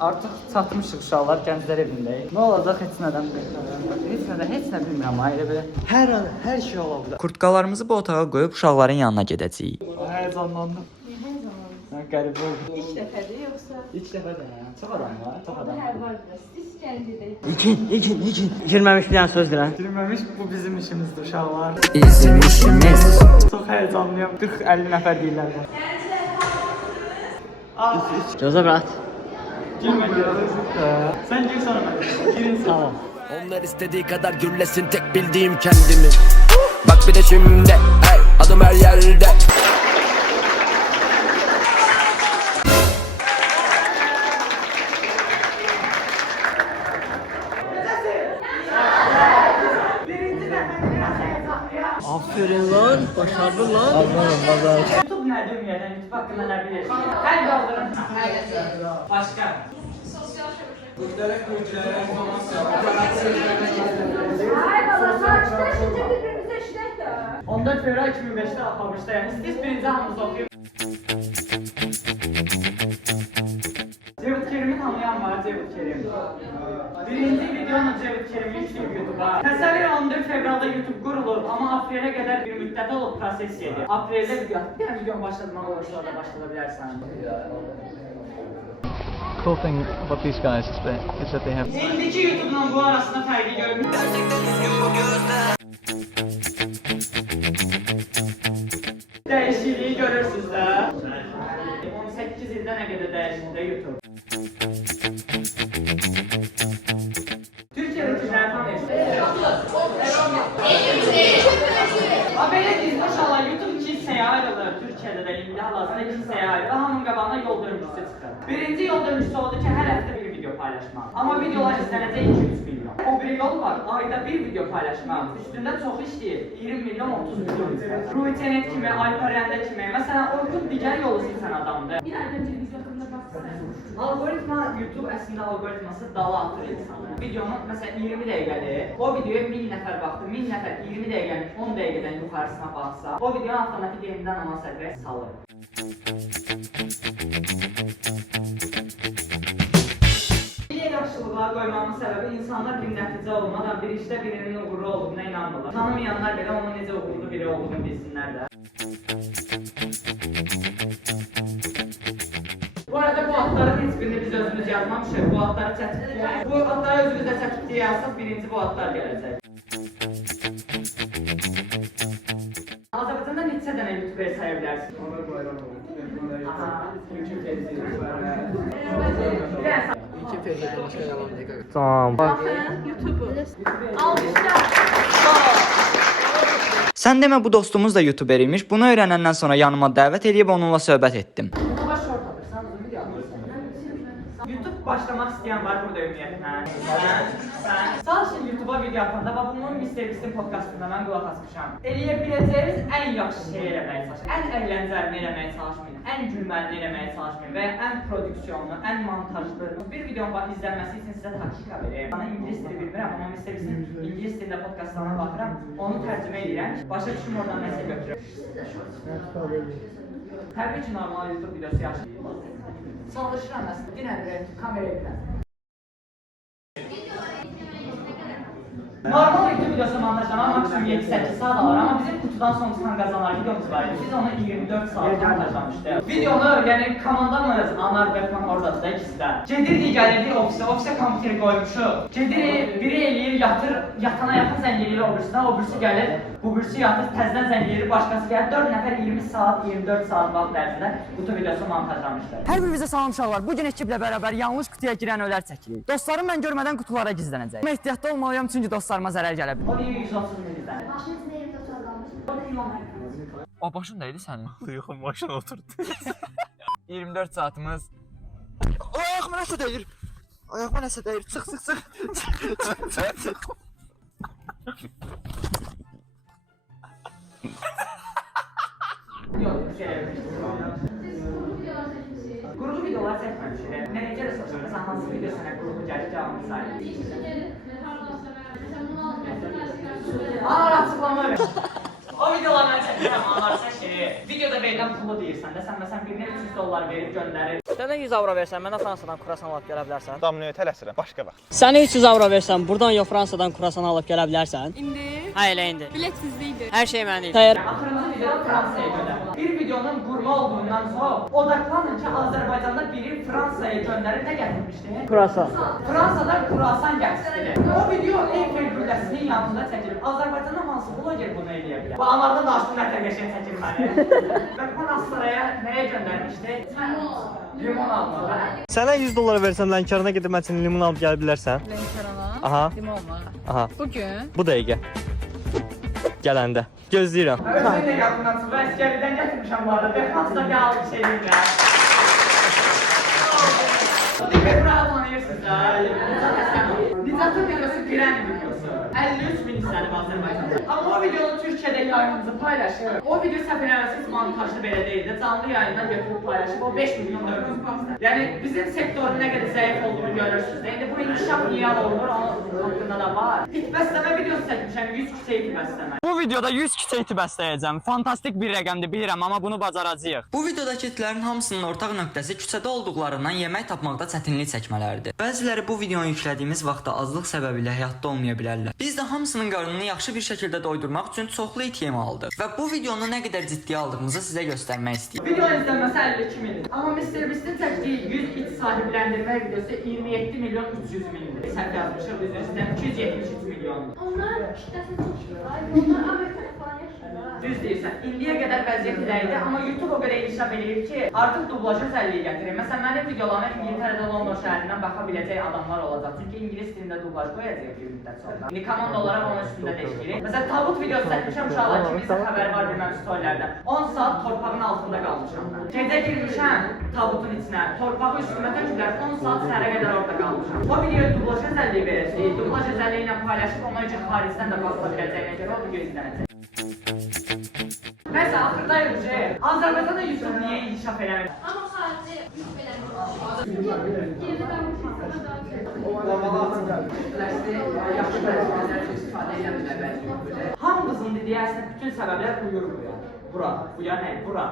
Artıq çatmışıq uşaqlar, gənclər evindəyik. Nə olacaq heç nədən bilmirəm. Heç nə bilmirəm, ayrı bir. Hər şey ola bilər. Kurtkalarımızı bu otağa qoyub uşaqların yanına gedəcəyik. Həyecanlandım. Mən qəribə oldum. İlk dəfədir yoxsa? İlk dəfədir. Çox adam var, çox adam. Hər var biraz. Siz gəldidir. İkin. Girməmiş bir dənə söz deyirəm. Bilməmiş bu bizim işimizdir uşaqlar. Bizim işimiz. Çox həyecanlıyam. 40-50 nəfər deyirlər bu. Gözə bırak. Girmə görürsən. Sən gir sonra mən. Girin Tamam. Onlar istediği kadar gürlesin tek bildiğim kendimi. Bak bir de şimdi hey, adım her yerde. Aferin lan. Başardın lan. YouTube nə dünyədən, YouTube haqqında nə bilirsən? Hər qaldırın. Başqa. Sosial şəbəkə. Ay baba, saçlar şimdi birbirimize işlək də. 14 fevral 2005'te Hamış'ta siz birinci hamımızı okuyup Cevdet Kerim'i tanıyan var, Cevdet Kerim. Birinci videonu Cevdet Kerim yükləyib YouTube'a. Təsəvvür 14 fevralda YouTube qurulur, amma aprelə qədər bir müddət olub proses gedir. Apreldə video atıb, bir videonu başlatmaq olursa orada başlada bilərsən. Cool thing about these guys is that they have. İndiki YouTube'la bu arasında fərqi görmür. Dəyişikliyi görürsünüz də. 18 ildə nə qədər dəyişiklikdə YouTube. Türkiyədəki zərfan belə deyil, maşallah YouTube 2 hissəyə ayrılır. Türkiyədə də indi hal-hazırda 2 hissəyə ayrılır. Hamının qabağına yol dönmüşsə çıxır. Birinci yol dönmüşsə oldu ki, hər həftə bir video paylaşmaq. Amma videolar izlənəcək 200 milyon. O biri yol var, ayda bir video paylaşmaq. Üstündə çox işləyir, 20 milyon, 30 milyon izləyir. Ruhitenet kimi, Alparəndə kimi. Məsələn, Orkut digər yolu seçən adamdır. Bir ayda televizyonda baxsın. Algoritma, YouTube əslində algoritması dala atır insanı. Videonun məsələn 20 dəqiqədir. O videoya 1000 nəfər baxdı. 1000 nəfər 20 dəqiqənin 10 dəqiqədən yuxarısına baxsa, o videonu avtomatik yenidən ana səviyyəyə salır. Bir yaxşılığa qoymağımın səbəbi insanlar bir nəticə olmadan bir işdə birinin uğurlu olduğuna inanmırlar. Tanımayanlar belə onun necə uğurlu biri olduğunu bilsinlər də. Bu arada bu adların heç birini biz özümüz yazmamışıq. Bu adları çəkib, bu adları özümüzdə çəkib deyə yazsaq birinci bu adlar gələcək. Azərbaycanda neçə dənə YouTuber saya bilərsiniz? Onlar bayram olur. Tamam. Baxın, YouTube-u. Almışlar. Sən demə bu dostumuz da YouTuber imiş. Bunu öyrənəndən sonra yanıma dəvət edib onunla söhbət etdim. YouTube başlamaq istəyən var burada ümumiyyətlə. Sən çalışın YouTube'a video atanda, bax bunun Mr. Beast'in podkastında mən qulaq asmışam. Eləyə biləcəyiniz ən yaxşı şey eləməyə çalışın. Ən əyləncəlini eləməyə çalışmayın, ən gülməlini eləməyə çalışmayın və ya ən prodüksiyonlu, ən montajlı. Bir videonun izlənməsi üçün sizə taktika verir. Bana İngilis dili bilmirəm, amma Mr. Beast'in İngilis dilində podkastlarına baxıram, onu tərcümə edirəm, başa düşüm oradan nəsə götürürəm. Təbii ki, normal YouTube videosu yaxşı. Çalışıram əslində, dinlədirəm, kameraya biləm. Normal YouTube videosu montajlamaq maksimum 7-8 saat alır, amma bizim kutudan son çıxan qazanan videomuz var idi. Biz onu 24 saat montajlamışdıq. Videonu, yəni komandamız Anar və Fan oradadır da ikisi də. Gedirik, gəlirik ofisə kompüteri qoymuşuq. Gedirik, biri eləyir, yatır, yatana yaxın zəng eləyir o birisindən, o birisi gəlir, bu birisi yatır, təzdən zəng eləyir, başqası gəlir. 4 nəfər 20 saat, 24 saat vaxt ərzində YouTube videosu montajlamışdır. Hər birinizə salam uşaqlar. Bu gün ekiblə bərabər yanlış qutuya girən ölər çəkirik. Dostlarım mən görmədən qutulara gizlənəcək. Mən ehtiyatlı olmalıyam çünki dostlarıma zərər gələ bilər. O deyir 130 mildən. Maşının içində yerdə oturalım. O başın neydi sənin? Yox, maşına oturdu. 24 saatımız. Ayağıma nəsə dəyir. Ayağıma nəsə dəyir. Çıx. Yox, qurulu videolar çəkməmişik. Necə də soruşur, məsələn, hansı video sənə qurulu gəlir, cavabını sayır. Anar açıqlama ver. O videolardan çəkirəm, Anar sən videoda verilən pulu deyirsən də, sən məsələn birinə $300 verib göndərir. Sənə 100 avro versən, mənə Fransadan kruasan alıb gələ bilərsən? Damlaya tələsirəm, başqa vaxt. Sənə 300 avro versən, buradan yox Fransadan kruasan alıb gələ bilərsən? İndi Hə, elə indi. bilet sizdə idi. Hər şey mənim. Təyər. Axırıncı videoda Fransaya göndərir. Bir videonun qurma olduğundan sonra odaklanın ki, Azərbaycanda biri Fransaya göndərib nə gətirmişdi? Kruasan. Fransada kruasan gətirdi. O video Eyfel qüləsinin yanında çəkilib. Azərbaycanda hansı bloger bunu eləyə bilər? Bu amardan daşlı nətəqəşən çəkilməli. Və bu Nasraya nəyə göndərmişdi? Limon almalı. Sənə 100 dollar versəm Lənkərana gedib mən üçün limon alıb gələ bilərsən? Lənkərana. Aha. Limonla. Aha. Bugün Bu dəqiqə. Gələndə. Gözləyirəm. Özün də yadından çıxdı. Əskəridən gətirmişəm bu arada. Fransada bir alıb bir şey deyirlər. Dikkat rahat tanıyırsınız da. Nicatın videosu Gren videosu. 53 bin izlenip Azerbaycan'da. Ama o videonu Türkiye'de yayınımızı paylaşır. O video səfirlərəsiz montajlı belə deyildi. Canlı yayından götürüp paylaşıp o 5 milyon da özümüzdə. Yani bizim sektörün ne kadar zayıf olduğunu görürsünüz. İndi bu inkişaf niye olur? Onun hakkında da var. İt bəstəmə videosu çəkmişəm. 100 küçə iti bəstəmə. Bu videoda 100 küçə iti bəsləyəcəm. Fantastik bir rəqəmdir bilirəm, amma bunu bacaracağıq. Bu videodakı itlərin hamısının ortaq nöqtəsi küçədə olduqlarından yemək tapmaqda çətinlik çəkmələridir. Bəziləri bu videonu yüklədiyimiz vaxtda azlıq səbəbilə həyatda olmaya bilərlər. Biz də hamısının qarnını yaxşı bir şəkildə doydurmaq üçün çoxlu it yemi aldıq və bu videonu nə qədər ciddiyə aldığımızı sizə göstərmək istəyirəm. Video izlenmesi 52 milyon. Ama Mr. Beast'in çektiği 100 it sahiplendirme videosu 27 milyon 300 bindir. Sen yazmışım biz üstten 273 milyon. Onların kitlesi çok iyi. Onlar Amerika'da falan yaşıyorlar. Düz deyirsən, indiyə qədər vəziyyət elə idi, amma YouTube o qədər inkişaf eləyir ki, artıq dublaja özelliği gətirir. Məsələn, mənim videolarıma İngiltərədə London şəhərindən baxa biləcək adamlar olacaq. Çünki İngilis dilində dublaj qoyacaq bir müddət sonra. İndi komanda olaraq onun üstündə dəyişirik. Məsələn, tabut videosu çəkmişəm uşaqlar, kiminsə xəbəri var bilməm storylərdə. 10 saat torpağın altında qalmışam mən. Gecə girmişəm tabutun içinə, torpağı üstümə töküblər, 10 saat səhərə qədər orada qalmışam. O videoya dublaj özelliği verəcək, dublaj özelliği ilə paylaşıb, onun üçün xaricdən də baxıla biləcəyinə görə o video izlənəcək. Neyse, axırdayıq ki, Azərbaycanda YouTube niyə inkişaf eləmir? Ama sadece yüklenemiyor. Geride ben bu fırsatı daha Hamımızın dediyi əslində bütün səbəblər buyur bu ya. Bu ya nə? Bura.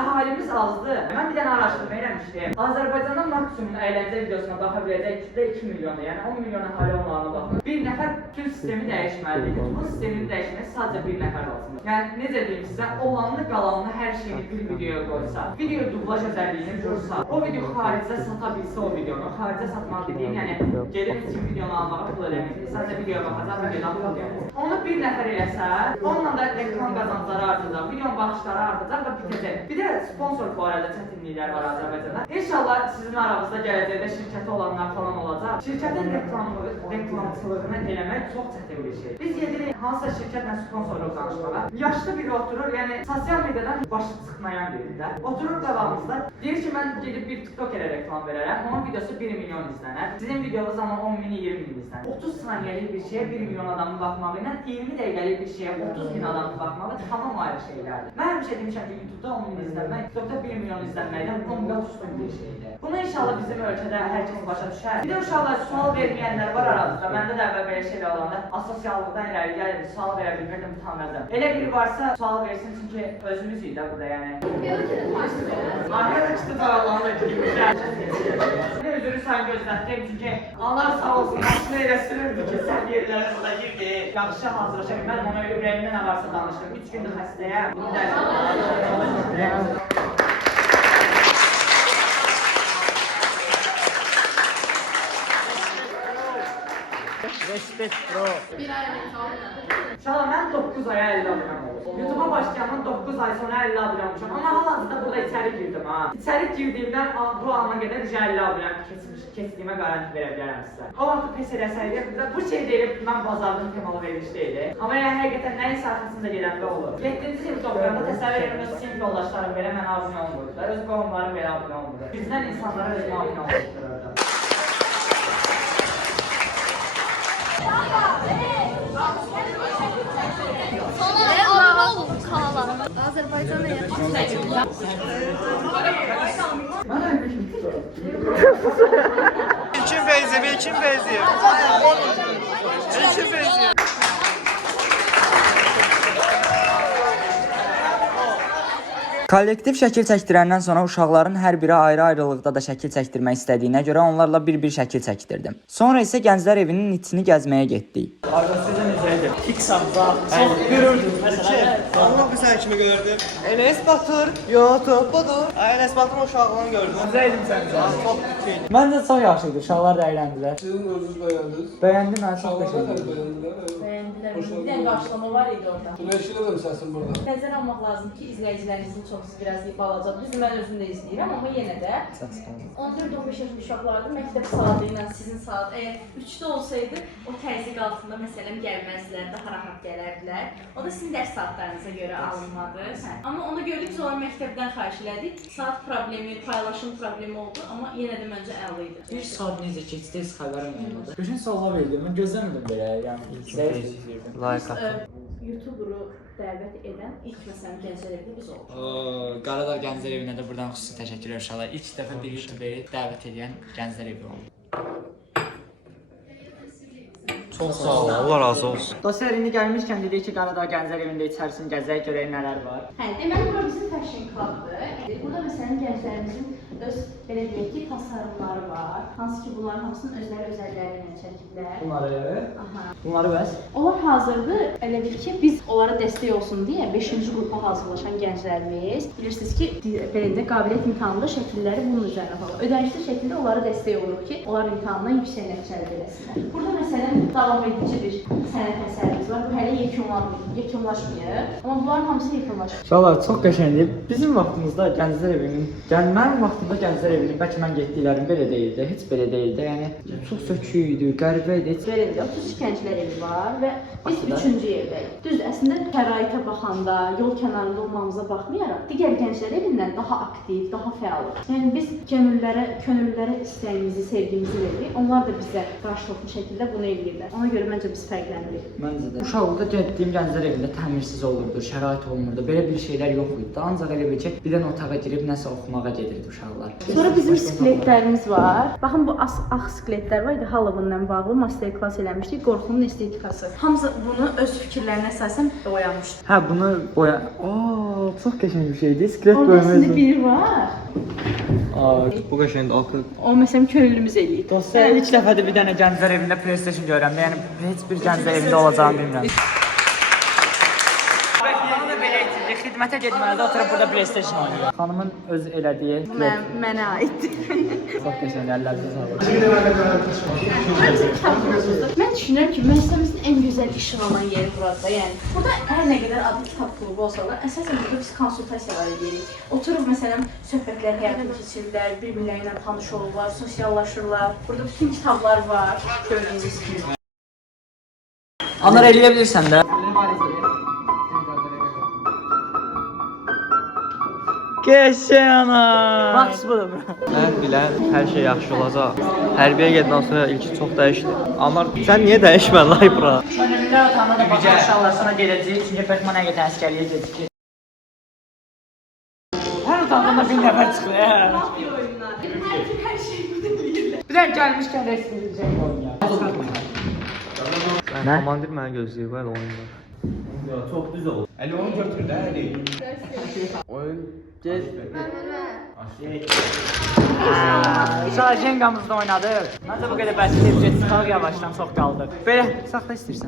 Əhalimiz azdır. Mən bir dənə araşdırma eləmişdim. Azərbaycanda maksimum əyləncə videosuna baxa biləcək kütlə 2 milyondur. Yəni 10 milyon əhali onlarına baxır. Bir nəfər bütün sistemi dəyişməlidir. YouTube sistemini dəyişməsi sadəcə bir nəfər lazımdır. Yəni necə deyim sizə, olanlı qalanlı hər şeyini bir videoya qoysa, video dublaj özelliğini qursa, o video xaricdə sata bilsə o videonu, xaricdə satmaq dediyim, yəni gedib üçün videonu almağa pul eləmir. Sadəcə videoya baxacaq, videodan pul gəlir. Onu bir nəfər eləsə, onunla da reklam qazancları artacaq, videonun baxışları artacaq və bitəcək. Bir də sponsor bu arada çətinliklər var Azərbaycanda. İnşallah sizin aranızda gələcəkdə şirkəti olanlar falan olacaq. Şirkətin reklamçılığını eləmək çox çətin bir şey. Biz gedirik hansısa şirkətlə sponsorluq danışmağa. Yaşlı biri oturur, yəni sosial mediadan başı çıxmayan biridir. Oturur qabağımızda, deyir ki, mən gedib bir TikTokerə reklam verərəm, onun videosu 1 milyon izlənər. Sizin videonuz amma 10 mini, 20 min izlənər. 30 saniyəlik bir şeyə 1 milyon adamın baxmağı ilə 20 dəqiqəlik bir şeyə 30 bin adamın baxmağı tamam ayrı şeylərdir. Mən həmişə demişəm ki, YouTube'da 10 min izlənmək, TikTok'da 1 milyon izlənməkdən 10 qat üstün bir şeydir. Bunu inşallah bizim ölkədə hər kəs başa düşər. Bir də uşaqlar sual verməyənlər var aramızda. Məndə də əvvəl belə şeylər olanda asosiallıqdan irəli gəlirdi, sual verə bilmirdim, utanırdım. Elə biri varsa sual versin çünki özümüzük də burada yəni. Arkada çıxdı dağlarla girmişlər. Ne özürü sən gözlətdim çünki Allah sağ olsun, başını elə sürürdü ki, sən yerlərə burada girdi. Yaxşı hazırlaşa bilmədim, ona ürəyimdə nə varsa danışdım. 3 gündür xəstəyəm. Bunu dərsə. Respect bro. İnşallah mən 9 aya 50 abunəm olacam. YouTube'a başlayandan 9 ay sonra 50 abunə olmuşam. Amma hal-hazırda burada içəri girdim ha. İçəri girdiyimdən bu ana qədər 50 abunəm keçdiyimə garanti verə bilərəm sizə. O vaxt pes eləsəydi, bu şey deyilib, mən bazardan temalı verilişdeydi. Amma yəni həqiqətən nəyin arxasında gedəndə olur. 7-ci sinif oxuyanda təsəvvür edirəm, öz sinif yoldaşlarım belə mənə abunə olmurdular. Öz qovumlarım belə abunə olmurdu. Bizdən insanlara özümə abunə olmurdular. Azerbaycan'a yakın. İlkin benziyor, ilkin benziyor. İlkin benziyor. Kollektiv şəkil çəkdirəndən sonra uşaqların hər biri ayrı-ayrılıqda da şəkil çəkdirmək istədiyinə görə onlarla bir-bir şəkil çəkdirdim. Sonra isə Gənclər Evinin içini gəzməyə getdik. Sizə necədir? Pixarda çox görürdüm məsələn. Allah bir sən kimi gördüm. Enes Batur, YouTube budur. Enes Batur'un uşaqlığını gördüm. Güzeldim səncə? Çok şey. Məncə çox yaxşıydı. Uşaqlar da əyləndilər. Sizin özünüz beğendiniz. Bəyəndim, mən çox Onlar qəşəng da idi. beğendiler. Beğendiler. Bir de karşılama var idi orada. Güneşli de mi sesin burada? Nəzərə almaq lazım ki, izləyicilərinizin çoxsu biraz balaca. Düzdür, mən özüm də izləyirəm, amma yenə də 14-15 yaş uşaqlarda məktəb saatı ilə sizin saat əgər 3-də olsaydı, o təzyiq altında məsələn gəlməzdilər, daha rahat gələrdilər. O da sizin dərs saatlarınıza görə alınmadı. Amma ona görə biz onları məktəbdən xahiş elədik. Saat problemi, paylaşım problemi oldu, amma yenə də məncə əla idi. Bir saat necə keçdi, heç xəbərim olmadı. Bütün suallar verdim, mən gözləmirdim belə, yəni zəif izləyirdim. Biz YouTuberu dəvət edən ilk məsələn Gənclər Evi biz olduq. Qaradağ Gənclər Evinə də buradan xüsusi təşəkkür uşaqlar. İlk dəfə bir YouTuberi dəvət edən Gənclər Evi oldu. Çok sağ ol. Allah razı olsun. Dostlar, indi gəlmişkən dedik ki, Qaradağ Gənclər Evində içərisini gəzək, görək nələr var. Hə, deməli bura bizim fashion clubdır. Burada məsələn gənclərimizin öz belə deyək ki, tasarımları var. Hansı ki bunların hamısının özləri özəlləri ilə çəkiblər. Bunları bəs? Onlar hazırdır. Elə bil ki, biz onlara dəstək olsun deyə 5-ci qrupa hazırlaşan gənclərimiz, bilirsiniz ki, belə də qabiliyyət imtahanında şəkilləri bunun üzərinə qoyulur. Ödənişli şəkildə onlara dəstək oluruq ki, onlar imtahandan yüksək nəticə əldə etsinlər. Burada məsələn davam edici bir sənət əsərimiz var. Bu hələ yekunlaşmıyor. Amma bunların hamısı yekunlaşır. Uşaqlar, çox qəşəngdir. Bizim vaxtımızda Gənclər Evinin, mənim vaxtımda Gənclər Evinin, bəlkə mən getdiklərim belə deyildi, heç belə deyildi. Yəni çox sökük idi, qəribə idi. Verində 33 Gənclər Evi var və biz 3-cü yerdəyik. Düz əslində şəraitə baxanda, yol kənarında olmamıza baxmayaraq, digər Gənclər Evindən daha aktiv, daha fəalıq. Yəni biz könüllülərə istəyimizi, sevgimizi veririk. Onlar da bizə qarşılıqlı şəkildə bunu eləyirlər. Ona görə məncə biz fərqlənirik. Məncə də. Uşaqlıqda getdiyim Gənclər Evində təmirsiz olurdu, şərait olmurdu. Belə bir şeylər yox idi. Ancaq elə bir ki, birdən otağa girib nəsə oxumağa gedirdi uşaqlar. Sonra bizim skeletlərimiz var. Baxın bu ağ skeletlər var idi. Halloween-la bağlı master klass eləmişdik. Qorxunun estetikası. Hamısı bunu öz fikirlərinə əsasən boyamışdı. Hə, bunu boya... Oo, çox qəşəng bir şeydir. Skelet Orada boyaması. sizdə biri var. Bu qəşəngdir, akıl. O məsələn köylümüz eləyir. Dostlar, ilk dəfədir bir dənə Gənclər Evində PlayStation görürəm. Yəni heç bir Gənclər Evində olacağını bilmirəm. Xidmətə getməlidə oturub burada PlayStation oynayır. Xanımın öz elədiyi Mənə aiddir. çox qəşəng əlləriniz sağlık. Bizim kitabımızdır. Mən düşünürəm ki, müəssisəmizin ən gözəl işıq alan yeri burada. Yəni burada hər nə qədər adlı kitab klubu olsa da, əsasən burada biz konsultasiyalar edirik. Oturub məsələn söhbətlər həyata keçirirlər, bir-birləri ilə tanış olurlar, sosiallaşırlar. Burada bütün kitablar var, gördüyünüz kimi. Anar eləyə bilirsən də. Qəşəng ana. Max budur bura. Mən bilən hər şey yaxşı olacaq. Hərbiyə gedəndən sonra ilki çox dəyişdi. Amma sən niyə dəyişmən lay bura? Könüllülər otağına da baxaq uşaqlar sonra gedəcəyik. Çünki Fətman həqiqətən əskəriyə gecikir. Hər otağdan da bir nəfər çıxır. Hər şey burada bilirlər. Bir də gəlmişkən rəsmi edəcək oynayaq. Sən komandir mənə gözləyir, var oyunda. Çok düz oldu. Ali onu götür de Ali. Oyun gec. Uşaqlar Jengamızda oynadıq. Məncə bu qədər bəs edəcək. Çıxaq yavaşdan çox qaldıq. Belə saxla istəyirsən.